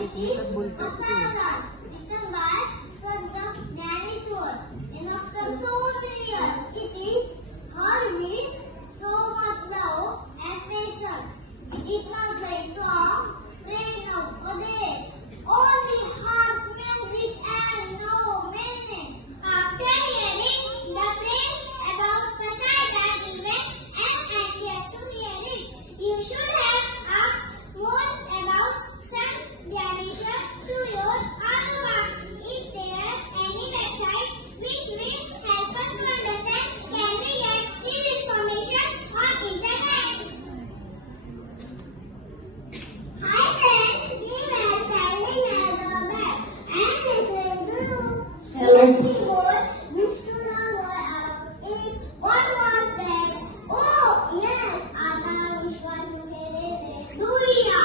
It is Masala, written by Sant Jnaneshwar. And after so many years, it is heard with so much love and patience. It translates from Prerna Uday. Only heart's music and no meaning. After hearing the praise about Poseidon event and yet to hear it, you should have asked more about Sant Jnaneshwar to your Anuva. Is there any website which will help us to understand? Can we get this information on internet? Hi friends, we were standing at the back and listening to you. Hello. We both used to know more about it. What was that? Oh yes, Ata Vishwan Mere Duya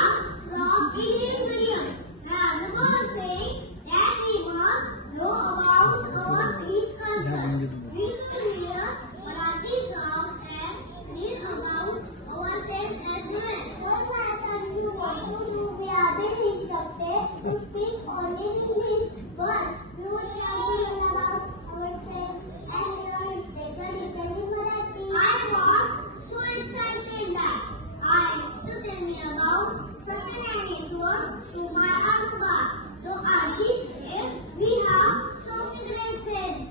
from English medium. Radha was saying that we must know about our rich culture. We should hear Marathi songs and read about ourselves as well. What lessons you want to do? We have been instructed to speak only English, but you will learn about ourselves and learn better in Marathi. I was so excited that I used to tell me about Sant Jnaneshwar to my Anuba. So Adi said we have so many lessons.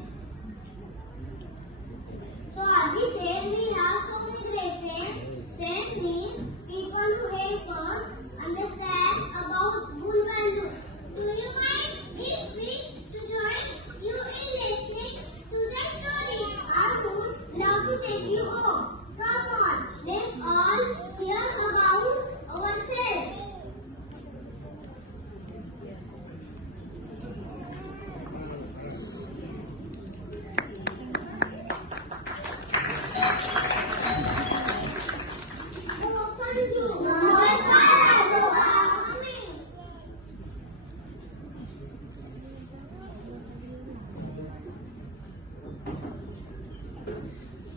So Adi said we have so many lessons. Said means people who help us understand about good values. Do you mind if we to join you in listening to the story? I would love to take you home. Come on, let's all hear about ourselves. Oh, thank you. Namaskar, Raghu. I am coming.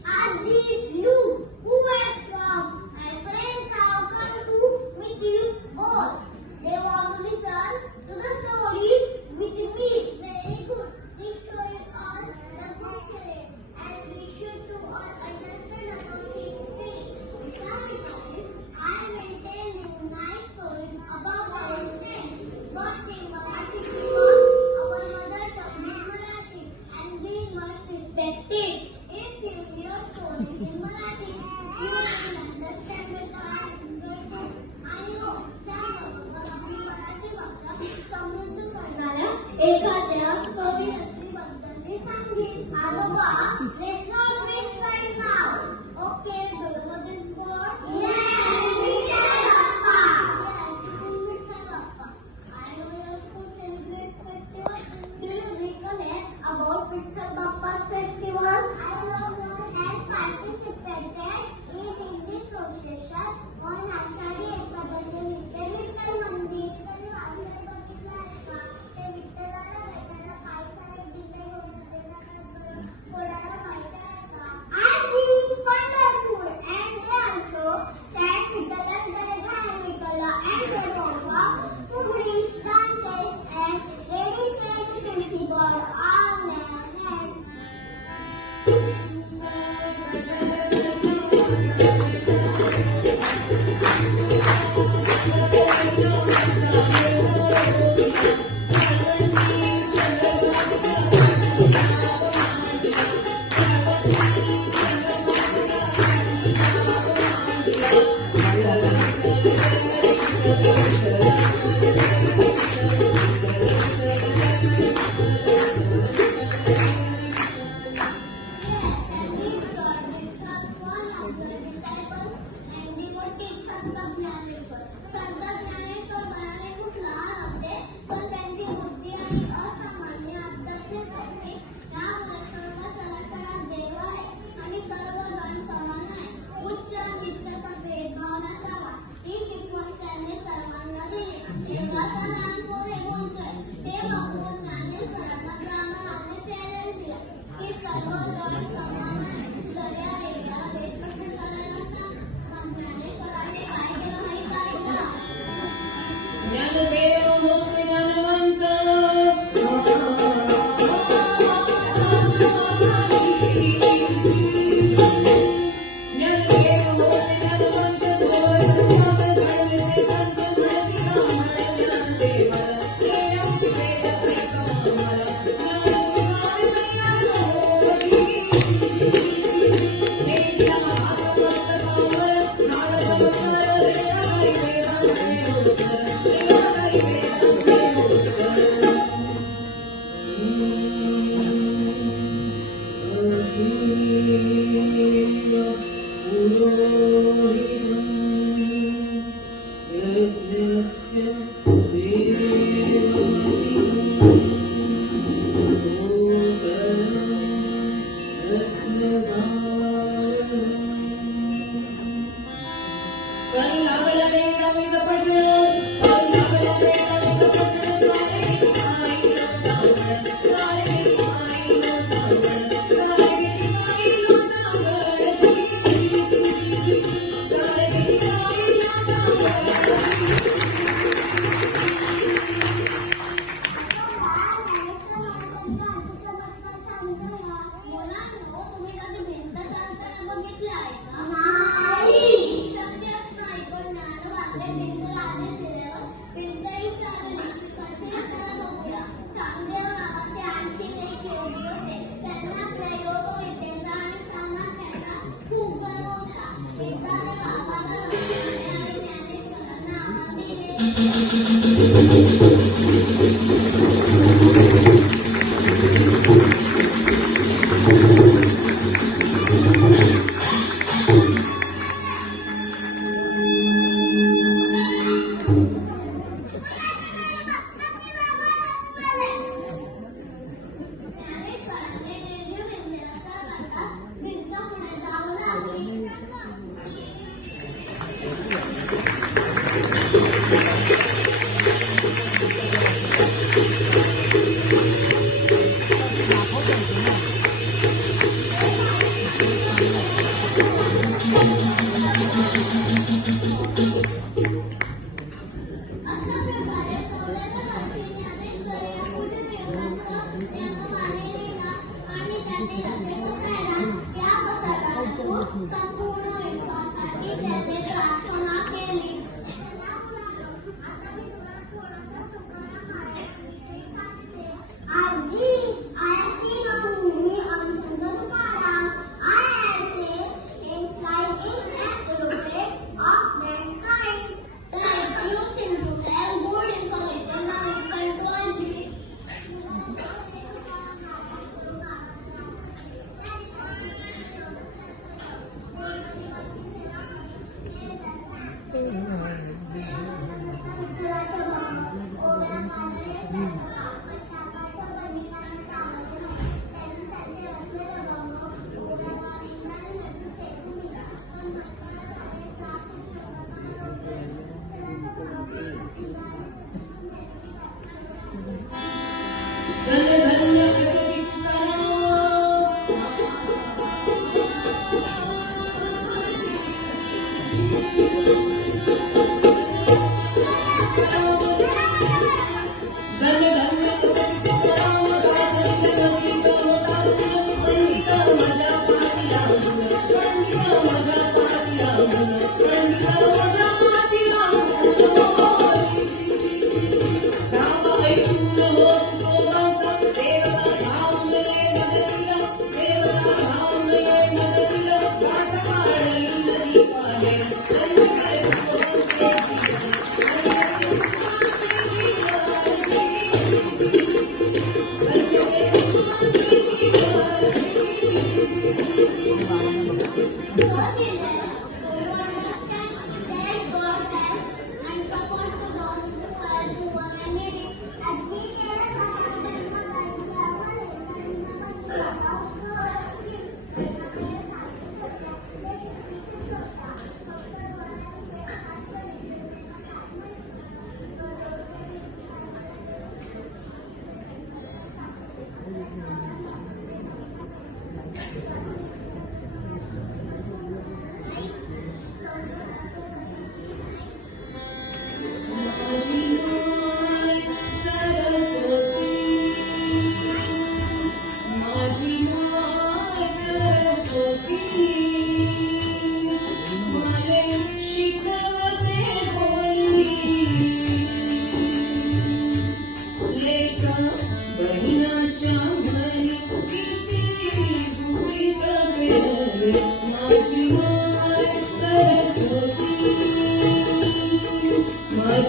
I need you. Who has come? My friends have come to meet you all. They want to listen to the story with me. Very good. This story is all the good spirit, and we should do all understand about history. I will tell you nice stories about ourselves. But in Marathi, our mother tongue is Marathi, and we must respect it. If you hear stories in Marathi, you will understand better and enjoy them. आणि हो, त्याबरोबर आम्ही मराठी भाषा समृद्ध करणाऱ्या एखाद्या कवयित्रीबद्दल मी सांगेन. आजोबा, let's not waste time now. Okay, do you know this word? Yes, Vittalappa. Yes, this is Vittalappa. I know your school celebrates festival. Do you recollect about Vittal Bappa's festival? I know you had participated in Hindi procession on Ashadi Ekadashi. Vittal मंदिर तरी वाचलं बघितलं का? ते विठ्ठलाला भेटायला पाय चालत दिंड्या घेऊन येते ना, कोणाला माहिती आहे का? आजी, wonderful. And they also chant Vittala Dargah and Vittala and they perform fugris, dances and dedicate the principle. Amen. Dnyandev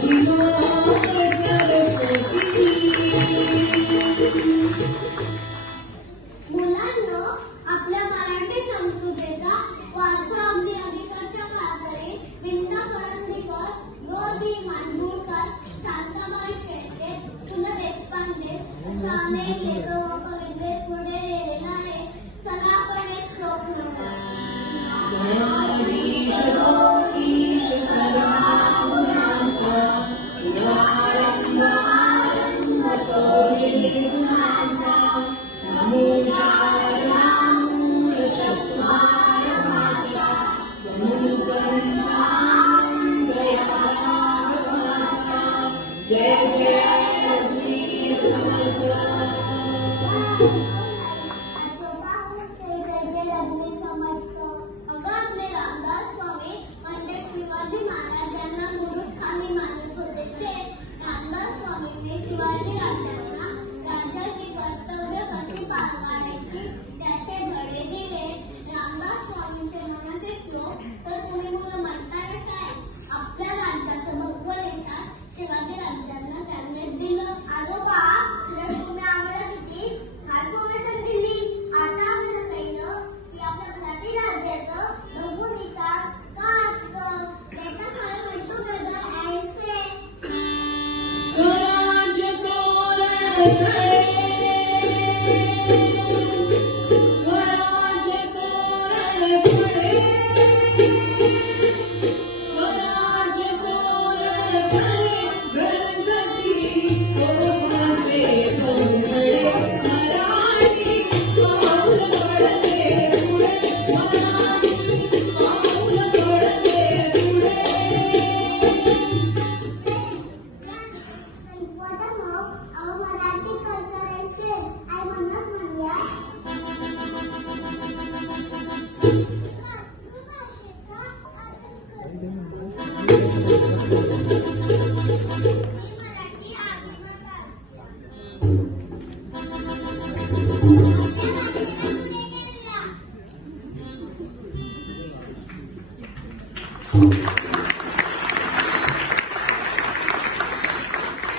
श्लोक सरस्वती. मुलांनो, आपल्या मराठी संस्कृतीचा वारसा अगदी अलीकडच्या काळाकडे भिन्न करंदीकर, गो. मांडगूळकर, शांताबाई शेळके, पु. ल. देशपांडे अशा अनेक लेखक व कवींनी पुढे गेलेला आहे. चला आपण एक श्लोक म्हणूया. गणाधीश लोकीश सदा गुणाचा, गुणारंभ आरंभ तोहि गुणाचा. नमो शारदा मूळ चत्वार भाषा, नमो गंधानंद या राघवाचा. जय जय रघुवीर समर्थ. अगं, आपले रामदास स्वामी पंडित शिवाजी महाराजांना गुरुस्थानी मानत होते. ते रामदास स्वामींनी शिवाजी राजांना राज्याची कर्तव्य कशी पार पाडायची त्याचे धडे दिले. रामदास स्वामींचे मनाचे श्लोक तर तुम्ही मुलं म्हणताय काय? आपल्या राज्याचं भगवलेशा शिवाजी राजांना त्यांनी दिलं. आजोबा, तुम्ही आम्हाला किती छान information दिली. आता आपल्याला कळलं की आपल्या मराठी राज्याचं भगवलेशा का असतं. त्याचा खरं म्हणतो गजर and say. स्वराज्य तोरण चढे, स्वराज्य तोरण चढे, स्वराज्य तोरण चढे. गणपती कोकणाचे झोंबडे, मराठी पाऊल पडते पुढे, मराठी पाऊल पडते पुढे. Our Marathi culture and say, I म्हणूनच म्हणूया. मराठी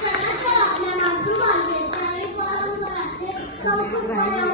चला तर आपल्या मातृभाषेचे आणि परंपरांचे कौतुक करूया.